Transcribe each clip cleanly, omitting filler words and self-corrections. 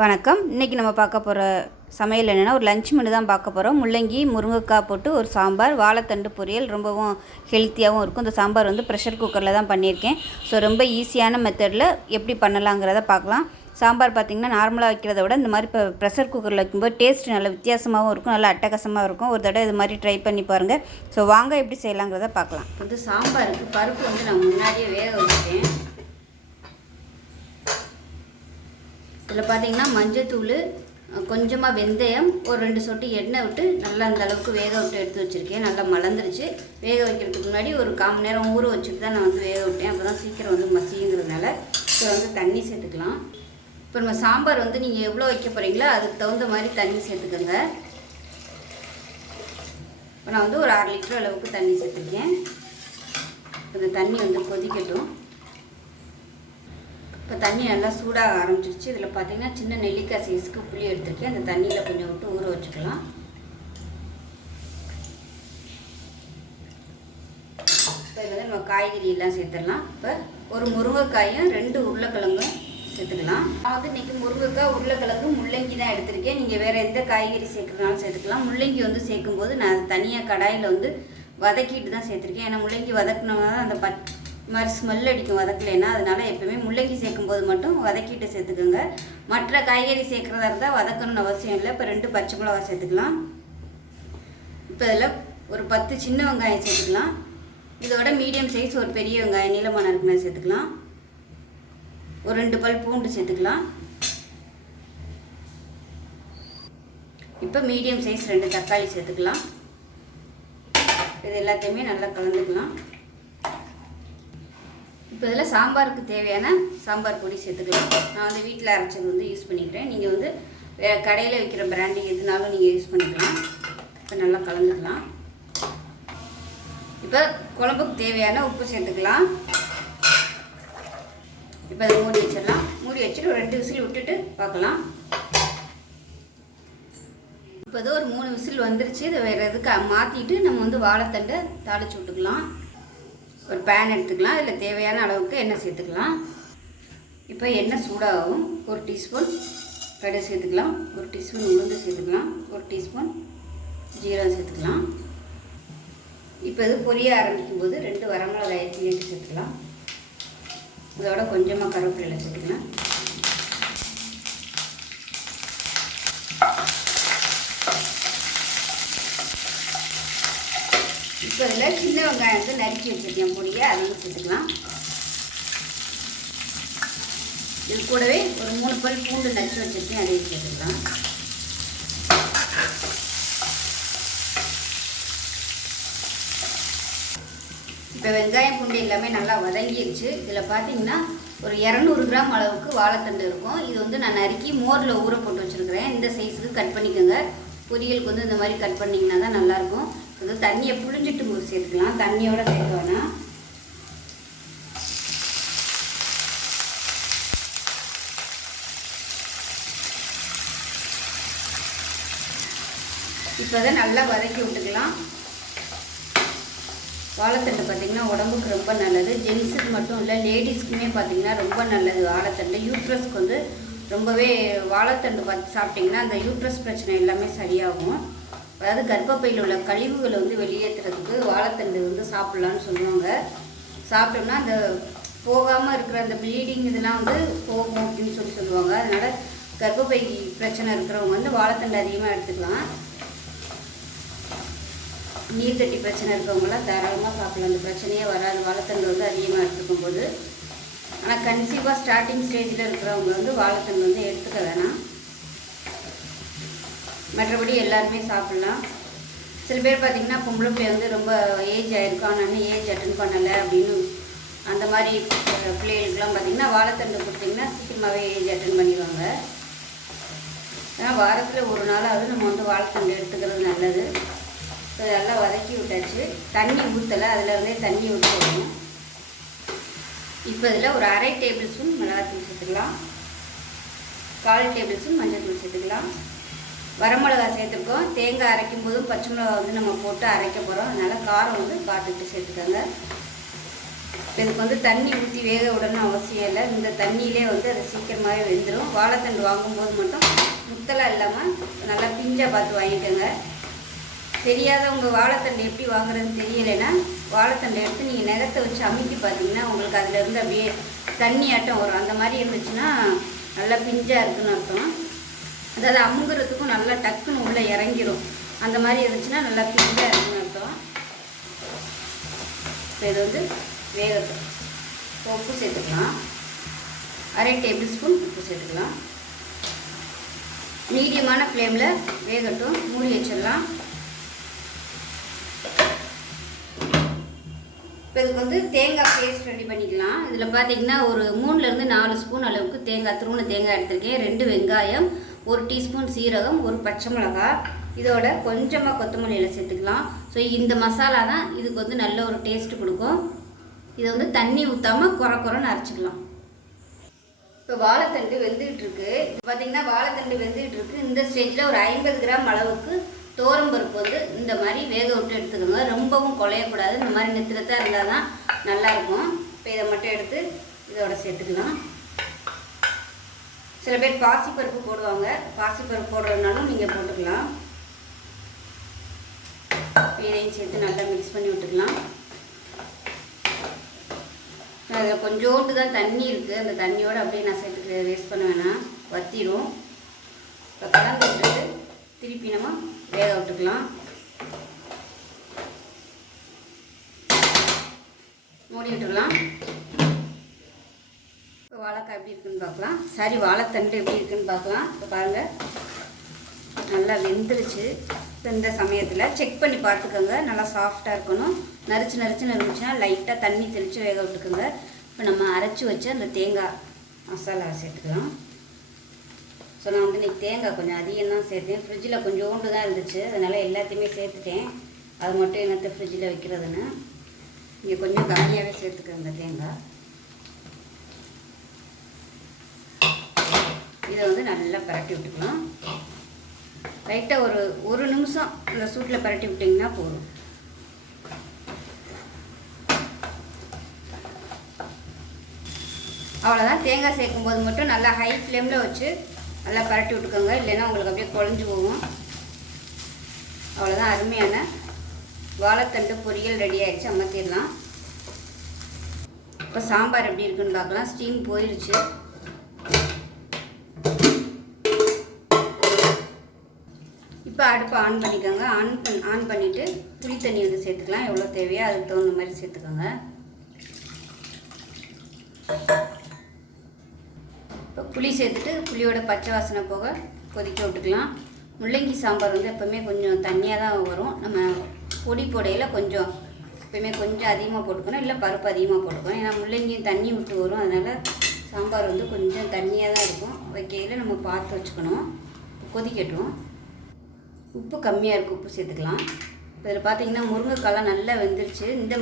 வணக்கம். இன்றைக்கி நம்ம பார்க்க போகிற சமையல் என்னென்னா ஒரு லஞ்ச் மெனு தான் பார்க்க போகிறோம். முள்ளங்கி, முருங்கைக்காய் போட்டு ஒரு சாம்பார், வாழைத்தண்டு பொரியல். ரொம்பவும் ஹெல்த்தியாகவும் இருக்கும். இந்த சாம்பார் ப்ரெஷர் குக்கரில் தான் பண்ணியிருக்கேன். ஸோ ரொம்ப ஈஸியான மெத்தடில் எப்படி பண்ணலாங்கிறத பார்க்கலாம். சாம்பார் பார்த்திங்கன்னா நார்மலாக வைக்கிறத விட இந்த மாதிரி இப்போ ப்ரெஷர் குக்கரில் வைக்கும்போது டேஸ்ட் நல்லா வித்தியாசமாகவும் இருக்கும், நல்லா அட்டகாசமாக இருக்கும். ஒரு தடவை இது மாதிரி ட்ரை பண்ணி பாருங்கள். ஸோ வாங்க எப்படி செய்யலாங்கிறத பார்க்கலாம். சாம்பாருக்கு பருப்பு நான் முன்னாடியே வேக வச்சுட்டேன். இதில் பார்த்திங்கன்னா மஞ்சத்தூள், கொஞ்சமாக வெந்தயம், ஒரு 2 சொட்டு எண்ணெய் விட்டு நல்லா அந்த அளவுக்கு வேக விட்டு எடுத்து வச்சுருக்கேன். நல்லா மலர்ந்துருச்சு. வேக வைக்கிறதுக்கு முன்னாடி ஒரு 1/4 மணி நேரம் ஊற வச்சுட்டு தான் நான் வேக விட்டேன். அப்போ தான் சீக்கிரம் மசிங்கிறதுனால. இப்போ தண்ணி சேர்த்துக்கலாம். இப்போ நம்ம சாம்பார் நீங்கள் எவ்வளோ வைக்க போகிறீங்களோ அதுக்கு தகுந்த மாதிரி தண்ணி சேர்த்துக்கோங்க. இப்போ நான் ஒரு 1/2 லிட்டர் அளவுக்கு தண்ணி சேர்த்துருக்கேன். இந்த தண்ணி கொதிக்கட்டும். இப்போ தண்ணி நல்லா சூடாக ஆரம்பிச்சிருச்சு. இதில் பார்த்திங்கன்னா சின்ன நெல்லிக்காய் சைஸுக்கு புளி எடுத்துருக்கேன். அந்த தண்ணியில் கொஞ்சம் விட்டு ஊற வச்சுக்கலாம். இப்போ இதில் நம்ம காய்கறி எல்லாம் சேர்த்துடலாம். இப்போ ஒரு முருங்கைக்காயும் 2 உருளைக்கிழங்கும் சேர்த்துக்கலாம். நான் இன்றைக்கி முருங்கைக்காய், உருளைக்கிழங்கு, முள்ளங்கி தான் எடுத்திருக்கேன். நீங்கள் வேறு எந்த காய்கறி சேர்க்குறதுனாலும் சேர்த்துக்கலாம். முள்ளங்கி சேர்க்கும்போது நான் தனியாக கடாயில் வதக்கிட்டு தான் சேர்த்துருக்கேன். ஏன்னா முள்ளங்கி வதக்கினோம்னா தான் அந்த மாதிரி ஸ்மெல் அடிக்கும் வதக்கலைன்னா. அதனால் எப்போவுமே முள்ளங்கி சேர்க்கும்போது மட்டும் வதக்கிட்டு சேர்த்துக்கோங்க. மற்ற காய்கறி சேர்க்குறதா இருந்தால் வதக்கணும்னு அவசியம் இல்லை. இப்போ 2 பச்சை மிளகா சேர்த்துக்கலாம். இப்போ இதில் ஒரு 10 சின்ன வெங்காயம் சேர்த்துக்கலாம். இதோட மீடியம் சைஸ் ஒரு பெரிய வெங்காயம் நீளமான இருக்குன்னு சேர்த்துக்கலாம். ஒரு 2 பல் பூண்டு சேர்த்துக்கலாம். இப்போ மீடியம் சைஸ் 2 தக்காளி சேர்த்துக்கலாம். இது எல்லாத்தையுமே நல்லா கலந்துக்கலாம். இப்போ இதில் சாம்பாருக்கு தேவையான சாம்பார் பொடி சேர்த்துக்கலாம். நான் வீட்டில் அரைச்சது யூஸ் பண்ணிக்கிறேன். நீங்கள் கடையில் விற்கிற பிராண்டு எதுனாலும் நீங்கள் யூஸ் பண்ணிக்கலாம். இப்போ நல்லா கலந்துக்கலாம். இப்போ குழம்புக்கு தேவையான உப்பு சேர்த்துக்கலாம். இப்போ அதை மூடி வச்சிடலாம். மூடி வச்சுட்டு ஒரு 2 விசில் விட்டுட்டு பார்க்கலாம். இப்போ ஒரு 3 விசில் வந்துருச்சு. இதை வேறு எதுக்கு மாற்றிட்டு நம்ம வாழைத்தண்டை தாளித்து விட்டுக்கலாம். ஒரு பேன் எடுத்துக்கலாம். இதில் தேவையான அளவுக்கு எண்ணெய் சேர்த்துக்கலாம். இப்போ எண்ணெய் சூடாகும். 1 டீஸ்பூன் கடுகு சேர்த்துக்கலாம். 1 டீஸ்பூன் உளுந்து சேர்த்துக்கலாம். 1 டீஸ்பூன் ஜீரகம் சேர்த்துக்கலாம். இப்போ இது பொரிய ஆரம்பிக்கும் போது 2 வரமிளகாயை கிள்ளிட்டு சேர்த்துக்கலாம். இதோட கொஞ்சமாக கருவேப்பிலை சேர்த்துக்கலாம். இப்போ இதில் சின்ன வெங்காயம் நறுக்கி வச்சுருக்கேன் பொடியை, அதையும் சேர்த்துக்கலாம். இது கூடவே ஒரு 3 பல் பூண்டு நறுக்கி வச்சுருக்கேன், அதையும் சேர்த்துக்கலாம். இப்போ வெங்காயம் பூண்டு எல்லாமே நல்லா வதங்கிடுச்சு. இதில் பார்த்தீங்கன்னா ஒரு 200 கிராம் அளவுக்கு வாழைத்தண்டு இருக்கும். இது நான் நறுக்கி மோரில் ஊற போட்டு வச்சுருக்கிறேன். இந்த சைஸுக்கு கட் பண்ணிக்கோங்க. பொரியலுக்கு இந்த மாதிரி கட் பண்ணிங்கன்னா தான் நல்லாயிருக்கும். இது தண்ணியை புழிஞ்சிட்டு சேர்த்துக்கலாம். தண்ணியோட சேர்க்க வேணாம். இப்போ நல்லா வதக்கி விட்டுக்கலாம். வாழைத்தண்டு பார்த்திங்கன்னா உடம்புக்கு ரொம்ப நல்லது. ஜென்ஸுக்கு மட்டும் இல்லை, லேடிஸ்க்குமே பார்த்திங்கன்னா ரொம்ப நல்லது வாழைத்தண்டு. யூட்ரஸ்க்கு ரொம்பவே வாழைத்தண்டு சாப்பிட்டிங்கன்னா அந்த யூட்ரஸ் பிரச்சனை எல்லாமே சரியாகும். அதாவது கர்ப்பப்பையில் உள்ள கழிவுகளை வெளியேற்றுறதுக்கு வாழைத்தண்டு சாப்பிட்லான்னு சொல்லுவாங்க. சாப்பிட்டோம்னா அந்த போகாமல் இருக்கிற அந்த ப்ளீடிங் இதெல்லாம் போகும் அப்படின்னு சொல்லுவாங்க. அதனால் கர்ப்பப்பை பிரச்சனை இருக்கிறவங்க வாழைத்தண்டு அதிகமாக எடுத்துக்கலாம். நீர்த்தட்டி பிரச்சனை இருக்கிறவங்களாம் தாராளமாக சாப்பிடலாம். அந்த பிரச்சனையே வராது வாழைத்தண்டு அதிகமாக எடுத்துக்கும் போது. ஆனால் கன்சீவாக ஸ்டார்டிங் ஸ்டேஜில் இருக்கிறவங்க வாழைத்தண்டு எடுத்துக்க வேணாம். மற்றபடி எல்லாருமே சாப்பிட்லாம். சில பேர் பார்த்திங்கன்னா பொம்பளை பிள்ளை ரொம்ப ஏஜ் ஆகிருக்கும், ஆனால் ஏஜ் அட்டன் பண்ணலை அப்படின்னு அந்த மாதிரி பிள்ளைகளுக்கெல்லாம் பார்த்திங்கன்னா வாழைத்தண்டு கொடுத்திங்கன்னா சீக்கிரமாகவே ஏஜ் அட்டன் பண்ணிடுவாங்க. ஏன்னா வாரத்தில் ஒரு நாளாவது நம்ம வாழைத்தண்டு எடுத்துக்கிறது நல்லது. நல்லா வதக்கி விட்டாச்சு. தண்ணி ஊற்றலை, அதில் தண்ணி ஊற்றணும். இப்போ இதில் ஒரு 1/2 டேபிள் ஸ்பூன் மிளகாத்தூள் சேர்த்துக்கலாம். 1/4 டேபிள் ஸ்பூன் மஞ்சள் தூள் சேர்த்துக்கலாம். வரமிளகா சேர்த்துருக்கோம். தேங்காய் அரைக்கும் போதும் பச்சை மிளகா நம்ம போட்டு அரைக்க போகிறோம். அதனால் காரம் பார்த்துக்கிட்டு சேர்த்துக்கோங்க. இதுக்கு வந்து தண்ணி ஊற்றி வேக விடணும் அவசியம் இல்லை. இந்த தண்ணியிலே வந்து அது சீக்கிரமாகவே வெந்துடும். வாழைத்தண்டு வாங்கும்போது மட்டும் முத்தலாம் இல்லாமல் நல்லா பிஞ்சாக பார்த்து வாங்கிக்கோங்க. தெரியாதவங்க வாழைத்தண்டு எப்படி வாங்குறதுன்னு தெரியலைன்னா வாழைத்தண்டை எடுத்து நீங்கள் நகத்தை வச்சு அமுக்கி பார்த்தீங்கன்னா உங்களுக்கு அதில் இருந்து அப்படியே தண்ணி ஆட்டம் வரும். அந்த மாதிரி இருந்துச்சுன்னா நல்லா பிஞ்சாக இருக்குன்னு அர்த்தம். அதாவது அமுங்குறதுக்கும் நல்லா டக்குன்னு உள்ளே இறங்கிடும். அந்த மாதிரி இருந்துச்சுன்னா நல்லா பிஞ்சாக இருக்குன்னு அர்த்தம். இப்போ இது வந்து வேகட்டும். உப்பு சேர்த்துக்கலாம். அரை டேபிள் ஸ்பூன் உப்பு சேர்த்துக்கலாம். மீடியமான ஃப்ளேமில் வேகட்டும். மூடி வச்சிடலாம். இப்போ இதுக்கு வந்து தேங்காய் பேஸ்ட் ரெடி பண்ணிக்கலாம். இதில் பார்த்தீங்கன்னா ஒரு 3லேருந்து 4 ஸ்பூன் அளவுக்கு தேங்காய், துருவன தேங்காய் எடுத்துருக்கேன். 2 வெங்காயம், 1 டீஸ்பூன் சீரகம், 1 பச்சை மிளகாய், இதோட கொஞ்சமாக கொத்தமல்லியில் சேர்த்துக்கலாம். ஸோ இந்த மசாலா தான் இதுக்கு வந்து நல்ல ஒரு டேஸ்ட்டு கொடுக்கும். இதை வந்து தண்ணி ஊற்றாமல் குறைன்னு அரைச்சிக்கலாம். இப்போ வாழைத்தண்டு வெந்துகிட்டு இருக்கு. பார்த்தீங்கன்னா வாழைத்தண்டு வெந்துகிட்டு இருக்கு. இந்த ஸ்டேஜில் ஒரு 50 கிராம் அளவுக்கு தோரம்பருப்பு வந்து இந்த மாதிரி வேக விட்டு எடுத்துக்கோங்க. ரொம்பவும் குழையக்கூடாது. இந்த மாதிரி நெத்திரத்தாக இருந்தால் தான் நல்லாயிருக்கும். இப்போ இதை மட்டும் எடுத்து இதோட சேர்த்துக்கலாம். சில பேர் பாசிப்பருப்பு போடுவாங்க. பாசிப்பருப்பு போடுறதுனாலும் நீங்கள் போட்டுக்கலாம். இதையும் சேர்த்து நல்லா மிக்ஸ் பண்ணி விட்டுக்கலாம். அதில் கொஞ்சோண்டு தான் தண்ணி இருக்குது. அந்த தண்ணியோடு அப்படியே நான் சேர்த்துக்க வேஸ்ட் பண்ண வேணாம், வத்திரும். இப்போ கலந்து விட்டுட்டு திருப்பி நம்ம வேக விட்டுக்கலாம். மூடி விட்டுக்கலாம். இப்போ வாழைக்காய் எப்படி இருக்குன்னு பார்க்கலாம். சரி, வாழைத்தண்டு எப்படி இருக்குன்னு பார்க்கலாம். இப்போ பாருங்கள், நல்லா வெந்துருச்சு. இப்போ இந்த சமயத்தில் செக் பண்ணி பார்த்துக்கோங்க. நல்லா சாஃப்டாக இருக்கணும். நறுச்சுன்னு இருந்துச்சுன்னா லைட்டாக தண்ணி தெளித்து வேக விட்டுக்கோங்க. இப்போ நம்ம அரைச்சி வச்சு அந்த தேங்காய் மசாலா சேர்த்துக்கலாம். ஸோ நான் வந்து இன்றைக்கி தேங்காய் கொஞ்சம் அதிகம் தான் சேர்த்தேன். ஃப்ரிட்ஜில் கொஞ்சோண்டு தான் இருந்துச்சு, அதனால் எல்லாத்தையுமே சேர்த்துட்டேன். அது மட்டும் என்னத்தை ஃப்ரிட்ஜில் வைக்கிறதுன்னு இங்கே கொஞ்சம் கம்மியாகவே சேர்த்துக்கோங்க தேங்காய். இதை வந்து நல்லா பரட்டி விட்டுக்கலாம். லைட்டாக ஒரு நிமிஷம் அந்த சூட்டில் பரட்டி விட்டிங்கன்னா போதும். அவ்வளோதான். தேங்காய் சேர்க்கும்போது மட்டும் நல்லா ஹை ஃப்ளேமில் வச்சு நல்லா பரட்டி விட்டுக்கோங்க. இல்லைன்னா உங்களுக்கு அப்படியே குழஞ்சி போகும். அவ்வளோதான், அருமையான வாழைத்தண்டு பொரியல் ரெடி ஆகிடுச்சு. அமர்த்திடலாம். இப்போ சாம்பார் எப்படி இருக்குன்னு பார்க்கலாம். ஸ்டீம் போயிடுச்சு. இப்போ அடுப்பை ஆன் பண்ணிக்கோங்க. ஆன் பண்ணிவிட்டு புளி தண்ணி வந்து சேர்த்துக்கலாம். எவ்வளோ தேவையோ அதுக்கு தகுந்த மாதிரி சேர்த்துக்கோங்க. இப்போ புளி சேர்த்துட்டு புளியோட பச்சை வாசனை போக கொதிக்க விட்டுக்கலாம். முள்ளங்கி சாம்பார் வந்து எப்போவுமே கொஞ்சம் தண்ணியாக தான் வரும். நம்ம பொடி போடையில் கொஞ்சம் எப்போயுமே கொஞ்சம் அதிகமாக போட்டுக்கணும், இல்லை பருப்பு அதிகமாக போட்டுக்கணும். ஏன்னா முள்ளங்கியும் தண்ணி விட்டு வரும். அதனால் சாம்பார் வந்து கொஞ்சம் தண்ணியாக தான் இருக்கும். வைக்கையில் நம்ம பார்த்து வச்சுக்கணும். கொதிக்கட்டும். உப்பு கம்மியாக இருக்குது, உப்பு சேர்த்துக்கலாம். இதில் பார்த்தீங்கன்னா முருங்கைக்காலாம் நல்லா வெந்துருச்சு. இந்த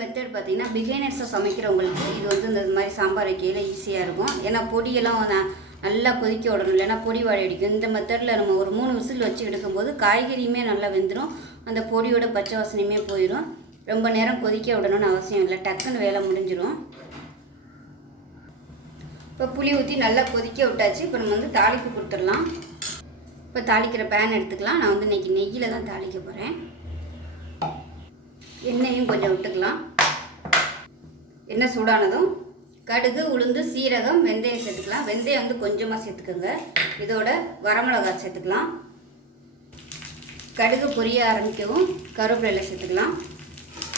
மெத்தட் பார்த்தீங்கன்னா பிகினர்ஸை சமைக்கிறவங்களுக்கு இது வந்து இந்த மாதிரி சாம்பார் வைக்கையில் ஈஸியாக இருக்கும். ஏன்னா பொடியெல்லாம் நல்லா கொதிக்க விடணும், இல்லைன்னா பொடி வாடை அடிக்கும். இந்த மெத்தடில் நம்ம ஒரு 3 விசில் வச்சு எடுக்கும்போது காய்கறியுமே நல்லா வெந்துடும். அந்த பொடியோட பச்சை வாசனையுமே போயிடும். ரொம்ப நேரம் கொதிக்க விடணும்னு அவசியம் இல்லை, டக்குன்னு வேலை முடிஞ்சிடும். இப்போ புளி ஊற்றி நல்லா கொதிக்க விட்டாச்சு. இப்போ நம்ம வந்து தாளிப்பு கொடுத்துடலாம். இப்போ தாளிக்கிற பேன் எடுத்துக்கலாம். நான் வந்து இன்றைக்கி நெய்யில் தான் தாளிக்க போகிறேன். எண்ணெயும் கொஞ்சம் விட்டுக்கலாம். எண்ணெய் சூடானதும் கடுகு, உளுந்து, சீரகம், வெந்தயம் சேர்த்துக்கலாம். வெந்தயம் வந்து கொஞ்சமாக சேர்த்துக்கோங்க. இதோட வரமிளகாய் சேர்த்துக்கலாம். கடுகு பொரிய ஆரம்பிக்கவும் கருவேப்பிலை சேர்த்துக்கலாம்.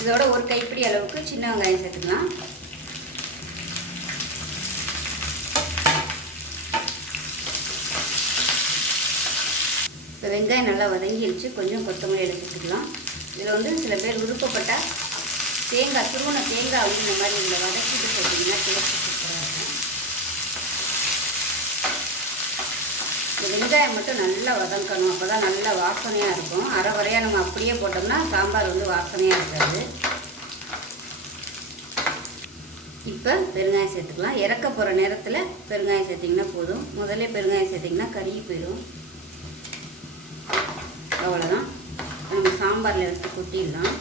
இதோட ஒரு கைப்பிடி அளவுக்கு சின்ன வெங்காயம் சேர்த்துக்கலாம். இப்போ வெங்காயம் நல்லா வதங்கிடுச்சு. கொஞ்சம் கொத்தமல்லி சேர்த்துக்கலாம். இதில் வந்து சில பேர் விருப்பப்பட்டால் தேங்காய், துருவன தேங்காய் வந்து இந்த மாதிரி இதில் வதக்கிட்டு போட்டிங்கன்னா டேஸ்ட்டு சூப்பராக இருக்கும். இந்த வெங்காயம் மட்டும் நல்லா வதக்கணும். அப்போ தான் நல்லா வாசனையாக இருக்கும். அரை வரையாக நம்ம அப்படியே போட்டோம்னா சாம்பார் வந்து வாசனையாக இருக்காது. இப்போ பெருங்காயம் சேர்த்துக்கலாம். இறக்க போகிற நேரத்தில் பெருங்காயம் சேர்த்திங்கன்னா போதும். முதல்ல பெருங்காயம் சேர்த்திங்கன்னா கருகி போயிடும். அவ்வளோதான். நம்ம சாம்பாரில் எடுத்து கொட்டிடலாம்.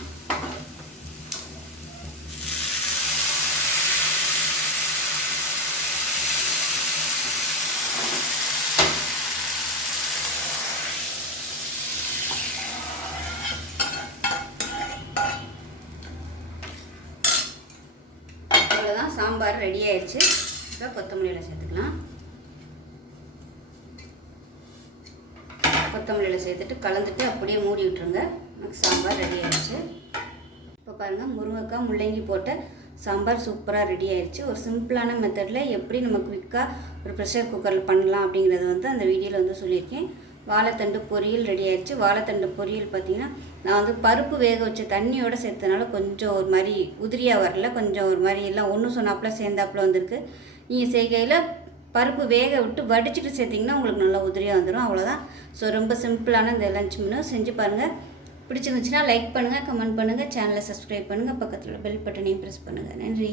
சாம்பார் ரெடி ஆயிடுச்சு. இப்போ கொத்தமல்லியில் சேர்த்துக்கலாம். கொத்தமல்லியில் சேர்த்துட்டு கலந்துட்டு அப்படியே மூடி விட்டுருங்க. நமக்கு சாம்பார் ரெடி ஆயிடுச்சு. இப்போ பாருங்கள், முருங்கைக்காய் முள்ளங்கி போட்ட சாம்பார் சூப்பராக ரெடி ஆயிடுச்சு. ஒரு சிம்பிளான மெத்தடில் எப்படி நம்ம குயிக்காக ஒரு ப்ரெஷர் குக்கரில் பண்ணலாம் அப்படிங்கிறது வந்து அந்த வீடியோவில் வந்து சொல்லியிருக்கேன். வாழைத்தண்டு பொரியல் ரெடி ஆயிடுச்சு. வாழைத்தண்டு பொரியல் பார்த்திங்கன்னா நான் வந்து பருப்பு வேக வச்ச தண்ணியோடு சேர்த்தனால கொஞ்சம் ஒரு மாதிரி உதிரியாக வரல, கொஞ்சம் ஒரு மாதிரி எல்லாம் ஒன்று சொன்னாப்புல சேர்ந்தாப்புல வந்திருக்கு. நீங்கள் செய்கையில் பருப்பு வேக விட்டு வடிச்சிட்டு சேர்த்திங்கன்னா உங்களுக்கு நல்லா உதிரியாக வந்துடும். அவ்வளோதான். ஸோ ரொம்ப சிம்பிளான இந்த லஞ்ச் மெனு செஞ்சு பாருங்கள். பிடிச்சிருந்துச்சுன்னா லைக் பண்ணுங்கள், கமெண்ட் பண்ணுங்கள், சேனலை சப்ஸ்கிரைப் பண்ணுங்கள், பக்கத்தில் பெல் பட்டனையும் ப்ரெஸ் பண்ணுங்கள். நன்றி.